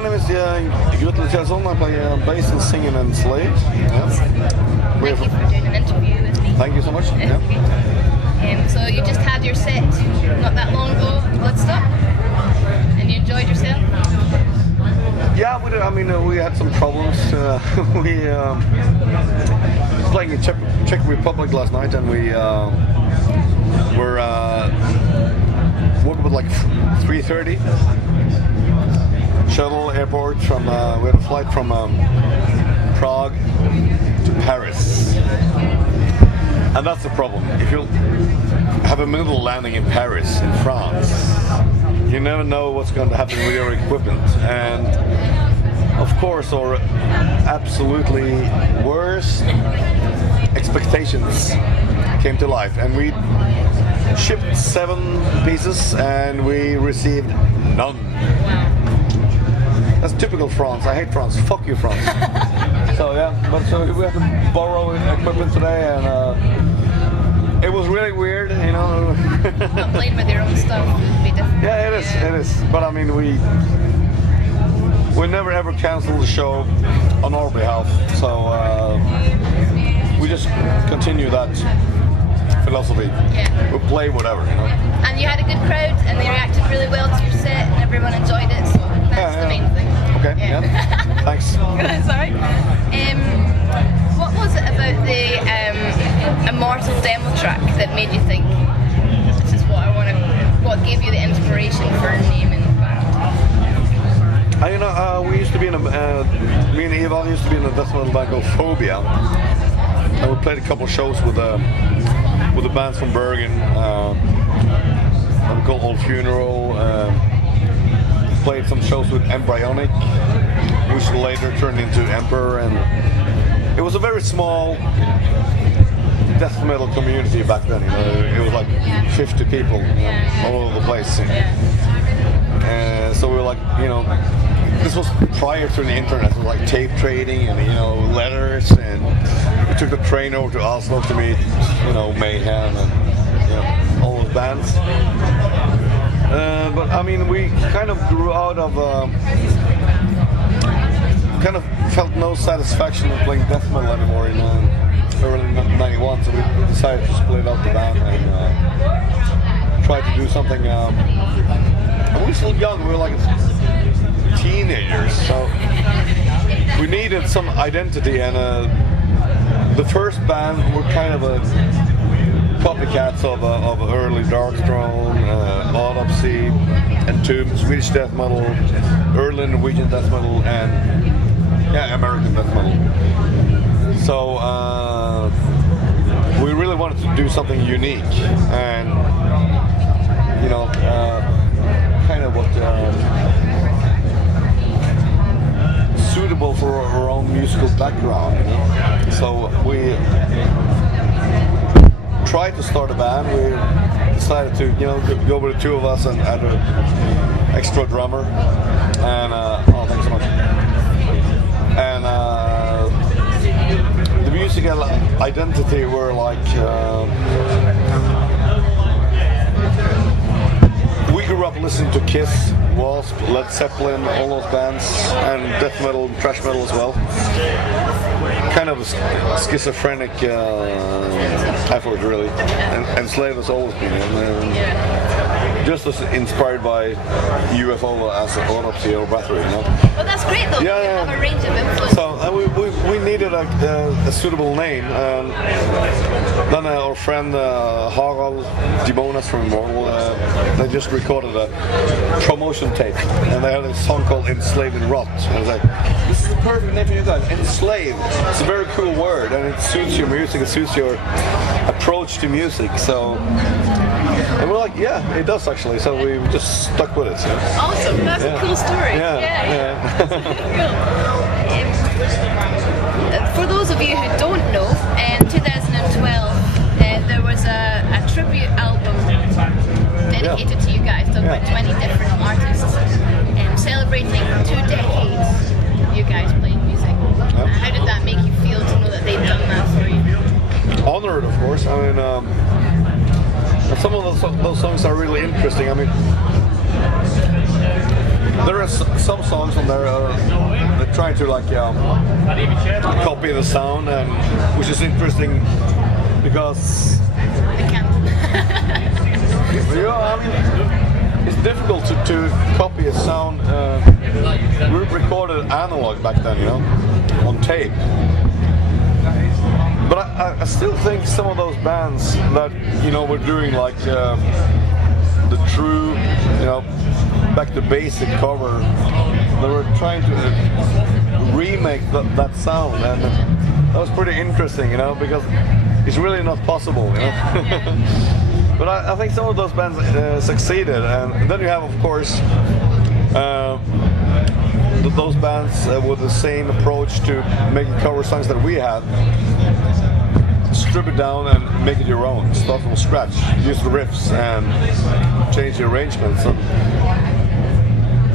my name is Grutle Kjellson. I play bass and sing in Enslaved. Yeah. Thank you for doing an interview with me. Thank you so much. Yeah. So you just had your set not that long ago at Bloodstock, and you enjoyed yourself? Yeah, we did. I mean, we had some problems. We playing in Czech Republic last night, and we were woke up at like 3:30. Shuttle airport from. We had a flight from Prague to Paris, and that's the problem. If you have a middle landing in Paris, in France, you never know what's going to happen with your equipment. And of course, our absolutely worst expectations came to life, and we shipped 7 pieces and we received none. That's typical France. I hate France. Fuck you, France. So yeah, but so we had to borrow equipment today, and it was really weird, you know. Not playing with your own stuff would be different. Yeah, it is. But I mean, we never ever cancel the show on our behalf. So we just continue that philosophy. Yeah. We'll play whatever, you know. And you had a good crowd, and they reacted really well to your set, and everyone enjoyed it. So that's the main thing. Okay. Yeah. Thanks. Sorry. What was it about the Immortal demo track that made you think this is what I want to? What gave you the inspiration for naming the band? You know, we used to be in a me and Eva used to be in a death metal band called Phobia, and we played a couple of shows with the bands from Bergen. We called Old Funeral. Played some shows with Embryonic, which later turned into Emperor, and it was a very small death metal community back then. You know, it was like 50 people all over the place. And so we were like, you know, this was prior to the internet. It was like tape trading and, you know, letters, and we took the train over to Oslo to meet, you know, Mayhem and, you know, all those bands. But I mean, we kind of grew out of, kind of felt no satisfaction in playing death metal anymore in early '91, so we decided to split up the band and try to do something. And we were still young, we were like teenagers, so we needed some identity, and the first band were kind of a copycats of early Darkthrone, Autopsy, Entomb, Swedish death metal, early Norwegian death metal, and American death metal. So we really wanted to do something unique, and you know, kind of what suitable for our own musical background. You know? So we tried to start a band. We decided to, you know, go with the 2 of us and add an extra drummer. And oh, thanks so much. And the musical identity were like we grew up listening to Kiss, Wasp, Led Zeppelin, all those bands, and death metal, thrash metal as well. Kind of a schizophrenic effort, really, and Enslaved has always been, and just as inspired by UFO as an Autopsy or Battery, you know. Well, that's great though. Yeah, you have a range of influence. So we needed a suitable name. Then our friend Harald Dibonas from Immortal, they just recorded a promotion tape, and they had a song called "Enslaved and Rot." And I was like, "This is the perfect name for you guys, Enslaved." It's a very cool word, and it suits your music, it suits your approach to music. So, and we're like, yeah, it does actually. So we just stuck with it. So. Awesome, that's a cool story. Yeah. For those of you who don't know, in 2012 there was a tribute album dedicated to you guys, done by 20 different artists, celebrating 2 decades you guys playing music. How did that make you feel to know that they'd done that for you? Honored, of course. I mean, some of those songs are really interesting. I mean, there are some songs on there that try to like copy the sound, and which is interesting because I can't. I mean, it's difficult to copy a sound. We recorded analog back then, on tape. But I still think some of those bands that were doing like the true, back to basic cover, they were trying to remake that sound, and that was pretty interesting, because it's really not possible, But I think some of those bands succeeded, and then you have, of course, those bands with the same approach to making cover songs that we had. Strip it down and make it your own. Start from scratch. Use the riffs and change the arrangements. And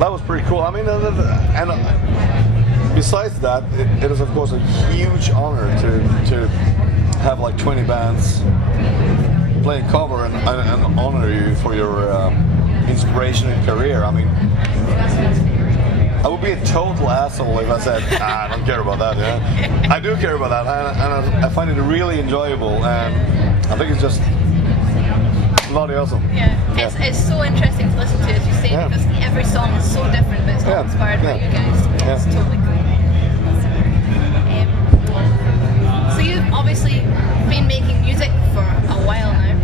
that was pretty cool. I mean, and besides that, it is of course a huge honor to have like 20 bands playing cover and honor you for your inspiration and career. I mean, I would be a total asshole if I said, I don't care about that. I do care about that, and I find it really enjoyable, and I think it's just bloody awesome. Yeah. It's so interesting to listen to, as you say, because every song is so different, but it's all inspired by you guys. It's totally cool. So you've obviously been making music for a while now.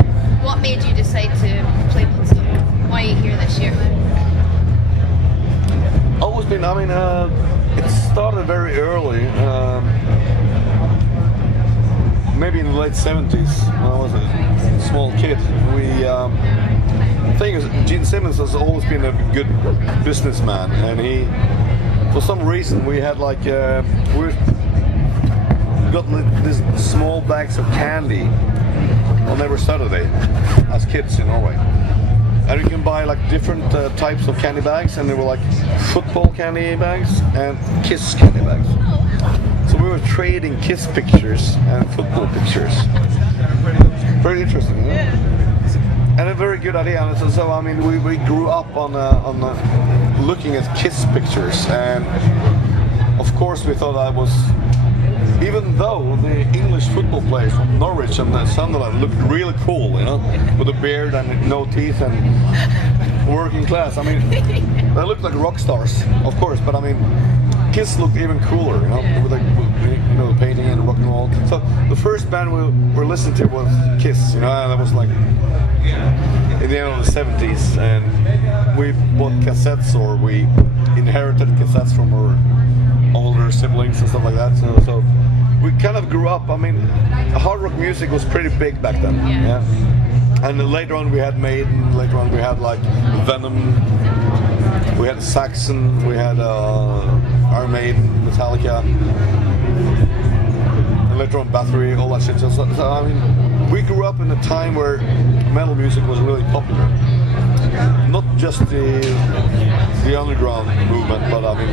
What made you decide to play Bloodstock? Why are you here this year? Always been. I mean, it started very early. Maybe in the late 70s when I was a small kid. The thing is, Gene Simmons has always been a good businessman, and he, for some reason, we had like we got these small bags of candy on every Saturday as kids in Norway. And you can buy like different types of candy bags, and they were like football candy bags and Kiss candy bags. So we were trading Kiss pictures and football pictures. Very interesting, and a very good idea. And so I mean, we grew up on looking at Kiss pictures, and of course we thought that was. Even though the English football players from Norwich and Sunderland looked really cool, with a beard and no teeth and working class. I mean, they looked like rock stars, of course, but I mean, Kiss looked even cooler, with like, the painting and rock and roll. So the first band we were listening to was Kiss, and that was like in the end of the 70s, and we bought cassettes, or we inherited cassettes from our older siblings and stuff like that. So we kind of grew up. I mean, hard rock music was pretty big back then. Yeah. And then later on we had Maiden. Later on we had like Venom. We had Saxon. We had Iron Maiden, Metallica. And later on Bathory, all that shit. So I mean, we grew up in a time where metal music was really popular. Not just the underground movement, but I mean,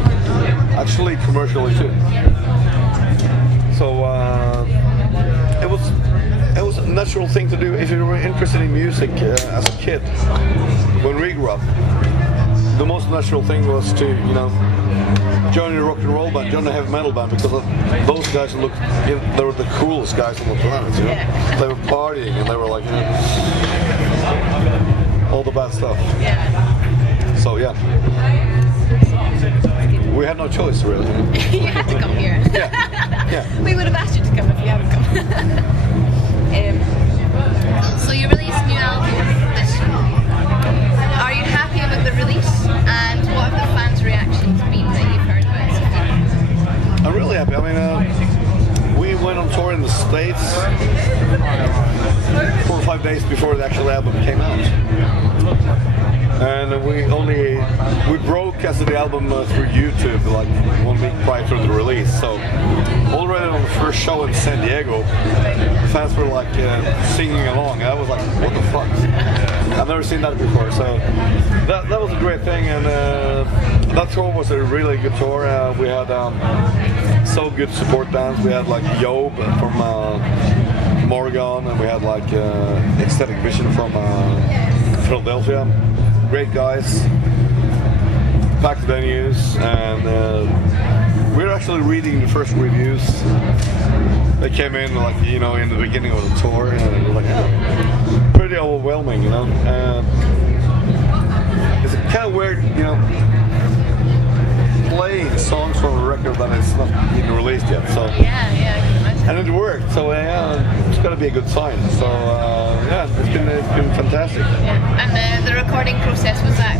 actually commercially too. So it was a natural thing to do if you were interested in music as a kid. When we grew up, the most natural thing was to join a rock and roll band, join a heavy metal band, because those guys looked, they were the coolest guys on the planet. They were partying and they were like, all the bad stuff. So we had no choice really. You had to come here. We would have asked you to come if you hadn't come. So you released a new album this year. Are you happy with the release? And what have the fans' reactions been that you've heard about it so far? I'm really happy. I mean, we went on tour in the States 4 or 5 days before the actual album came out. And we broadcasted the album through YouTube like 1 week prior to the release. So already on the first show in San Diego, fans were like singing along. I was like, what the fuck? I've never seen that before. So that was a great thing, and that tour was a really good tour. We had so good support bands. We had like Job from Oregon, and we had like Ecstatic Vision from Philadelphia. Great guys. packed venues, and we're actually reading the first reviews. They came in like in the beginning of the tour, and it was like pretty overwhelming, It's kind of weird, playing songs from a record that is not even released yet. So and it worked. So it's got to be a good sign. So it's been fantastic. Yeah. And the recording process, was that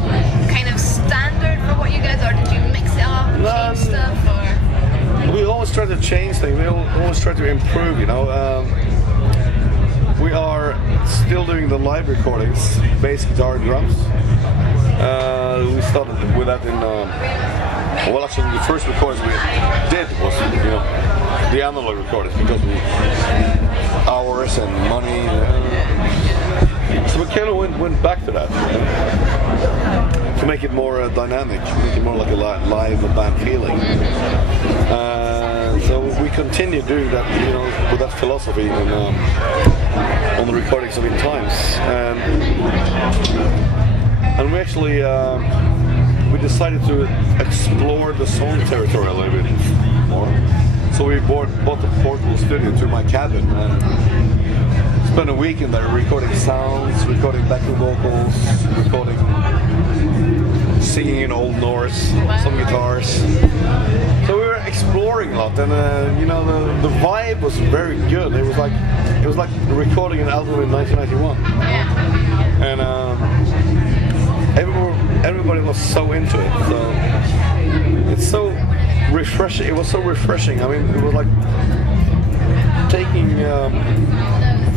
kind of standard for what you guys, or did you mix it up, change stuff, or? We always try to change things. We always try to improve. We are still doing the live recordings, bass, guitar, and drums. We started with that in. Actually, the first recordings we did was, the analog recordings because hours and money. So we kind of went back to that to make it more dynamic, make it more like a live band feeling. So we continue doing that, with that philosophy on the recordings of In Times, and we actually. We decided to explore the song territory a little bit more. So we bought a portable studio to my cabin and spent a week in there recording sounds, recording backing vocals, recording singing in Old Norse, some guitars. So we were exploring a lot, and the vibe was very good. It was like recording an album in 1991, and everybody was so into it. So it's so refreshing. It was so refreshing. I mean, it was like taking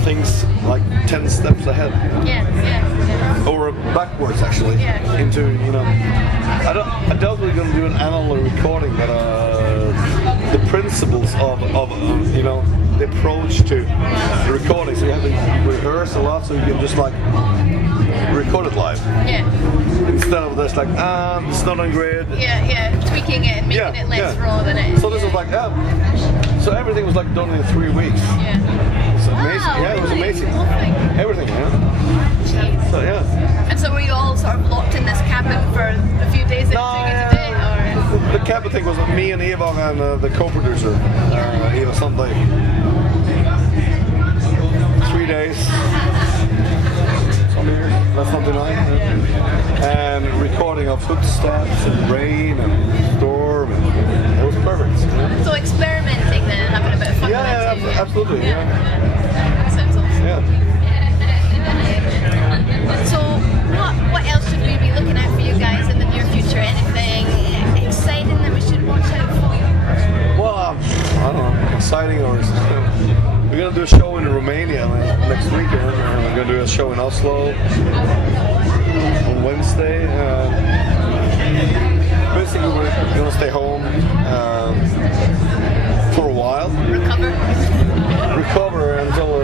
things like 10 steps ahead. Or backwards, actually. Into I doubt we're going to do an analog recording, but the principles of the approach to the recording. So you have to rehearse a lot, so you can just like record it live. Instead of this, like, it's not on grid. Tweaking it and making it less raw than it is. So this was like, so everything was like done in 3 weeks. It's amazing. Wow, It was amazing. Everything, Jeez. So And so were you all sort of locked in this cabin for a few days that you took it today, or? The cabin thing was me and Eva and the co-producer, Eva Sunday. 3 days. That's not denying. And recording of footsteps and rain and storm, and it was perfect. So experimenting then, having a bit of fun. Absolutely. Sounds awesome. So what else should we be looking at for you guys in the near future? Anything exciting that we should watch out for? Well, I don't know, exciting or. We're going to do a show in Romania next weekend. We're going to do a show in Oslo on Wednesday. Basically, we're going to stay home for a while. Recover until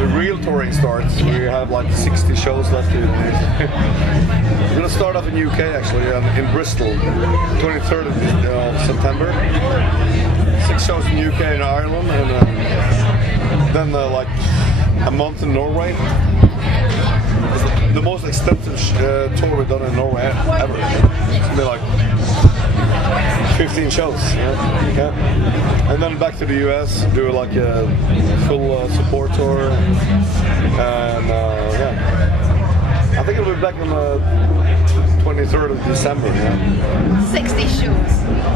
the real touring starts. We have like 60 shows left. We're going to start off in UK actually, in Bristol, 23rd of September. 6 shows in UK and Ireland, and then like a month in Norway. It's the most extensive tour we've done in Norway ever. It's gonna be like 15 shows. And then back to the US, do like a full support tour, and I think it'll be back on the 23rd of December. 60 shows.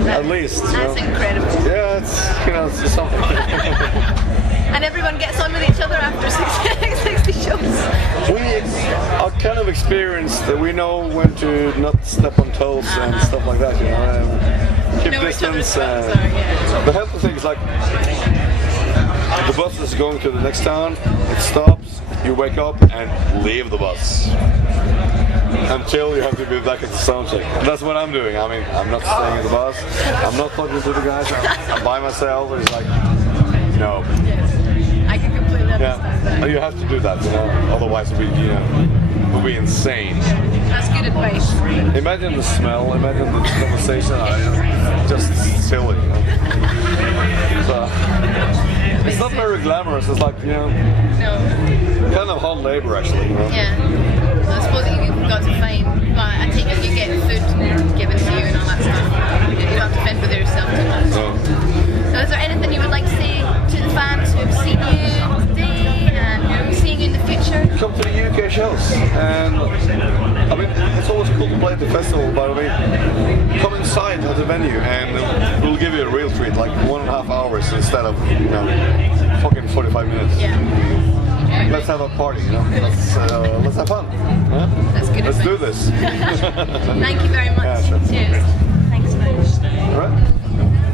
At least. That's incredible. Yeah, it's just something. And everyone gets on with each other after 60 shows. We are kind of experienced that we know when to not step on toes and stuff like that, keep distance. The helpful thing is like the bus is going to the next town, it stops, you wake up and leave the bus until you have to be back at the sound check. And that's what I'm doing. I mean, I'm not staying at the bus, I'm not talking to the guys, I'm by myself. It's like, no. I can completely understand that. You have to do that, otherwise we'll be insane. That's good advice. Imagine the smell, imagine the conversation, just silly. So, it's not very glamorous, it's like, kind of hard labor actually. Yeah. I suppose you've got to find, I take it you get food given to you So is there anything you would like to say to the fans who have seen you today and who are seeing you in the future? Come to the UK shows, and I mean it's always cool to play at the festival, but I mean come inside at the venue and we'll give you a real treat, like 1.5 hours instead of fucking 45 minutes. Yeah. Let's have a party, let's have fun. Huh? That's good. Let's do this. Thank you very much. Yeah, sure. Cheers. Thanks, guys. All right.